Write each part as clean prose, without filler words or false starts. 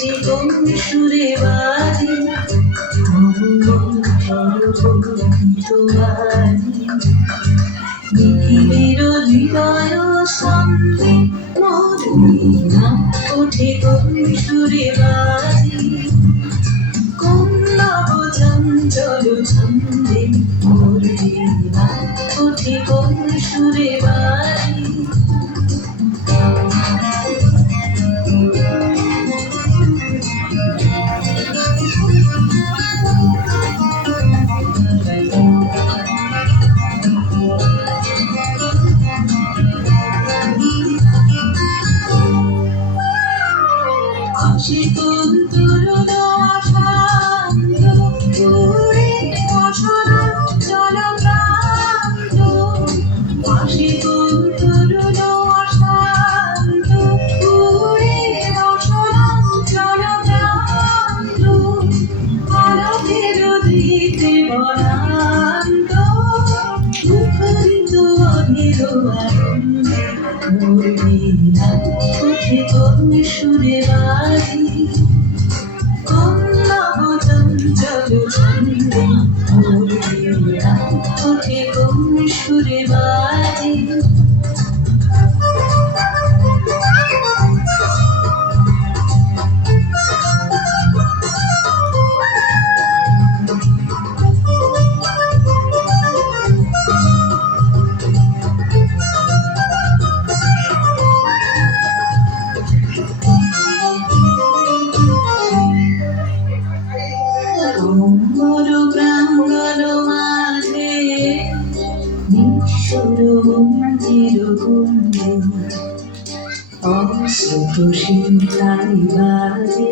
ওঠে কোন সুরে বাজে নিখিলের হৃদয় সঙ্গে মোর বীণা ওঠে কোন সুরে বাজে কোন নব চঞ্চল ছন্দে মোর বীণা ওঠে কোন সুরে বাজে আশি কোন তরুণ শান্ত ঘুরে অসরা জলপ্রান্ত আশি কোন তরুণ শান্ত ঘুরে অসরা জলপ্রান্ত আলোকের দিতে বরান্ত মুখরিত অধীর আনন্দে মোর বীণা ওঠে কোন সুরে বাজে কোন নব চঞ্চল ছন্দে মোর বীণা ওঠে কোন সুরে বাজে মোর প্রাঙ্গণ মাঝে নিঃস্বর মন্দির কুঞ্জে অবসত শীতালি বাজে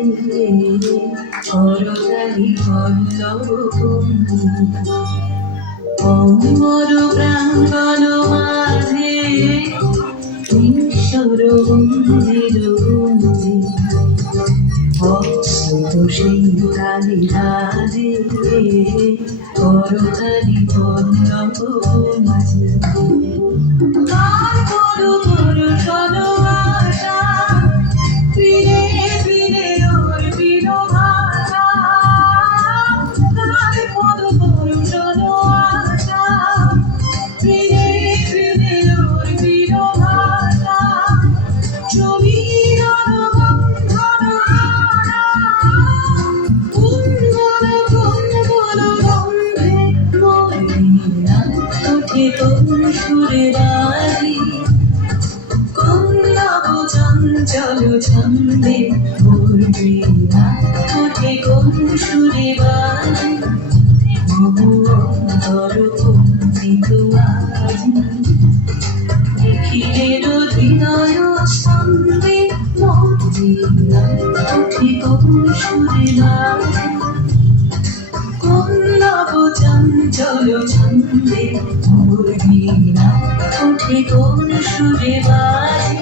করতালি পল্লব কুঞ্জে মোর প্রাঙ্গণ মাঝে নিঃস্বর মন্দির কুঞ্জে অবসত শীতালি বাজে করতালি পল্লব কুঞ্জে কার করু পরশন আশা ফিরে ফিরে ওর বিরভাষা কার করু পরশন আশা ফিরে ফিরে ওর বিরভাষা ছবির বন্ধন হারা কুঞ্জন কুঞ্জন গন্ধে মোর বীণা ওঠে কোন সুরে বাজে কোন নব চঞ্চল ছন্দে মোর বীণা ওঠে কোন সুরে বাজে অন্তর কুঞ্চিত আজি নিখিলের হৃদয় সঙ্গে মোর বীণা ওঠে কোন সুরে বাজে কোন নব চঞ্চল ছন্দে মোর বীণা ওঠে কোন সুরে বাজে।